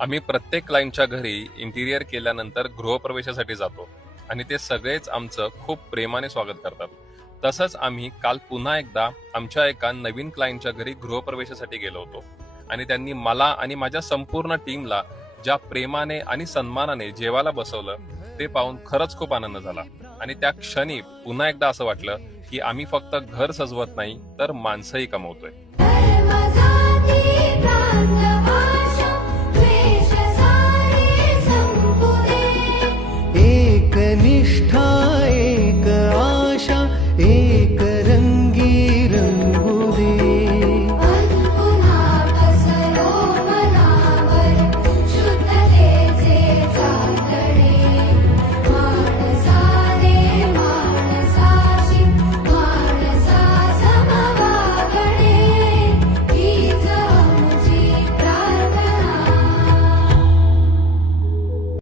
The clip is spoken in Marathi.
आम्ही प्रत्येक क्लायंटच्या घरी इंटिरियर केल्यानंतर गृहप्रवेशासाठी जातो आणि ते सगळेच आमचं खूप प्रेमाने स्वागत करतात. तसंच आम्ही काल पुन्हा एकदा आमच्या एका नवीन क्लायंटच्या घरी गृहप्रवेशासाठी गेलो होतो आणि त्यांनी मला आणि माझ्या संपूर्ण टीमला ज्या प्रेमाने आणि सन्मानाने जेवायला बसवलं ते पाहून खरंच खूप आनंद झाला. आणि त्या क्षणी पुन्हा एकदा असं वाटलं की आम्ही फक्त घर सजवत नाही तर माणसंही कमवतोय.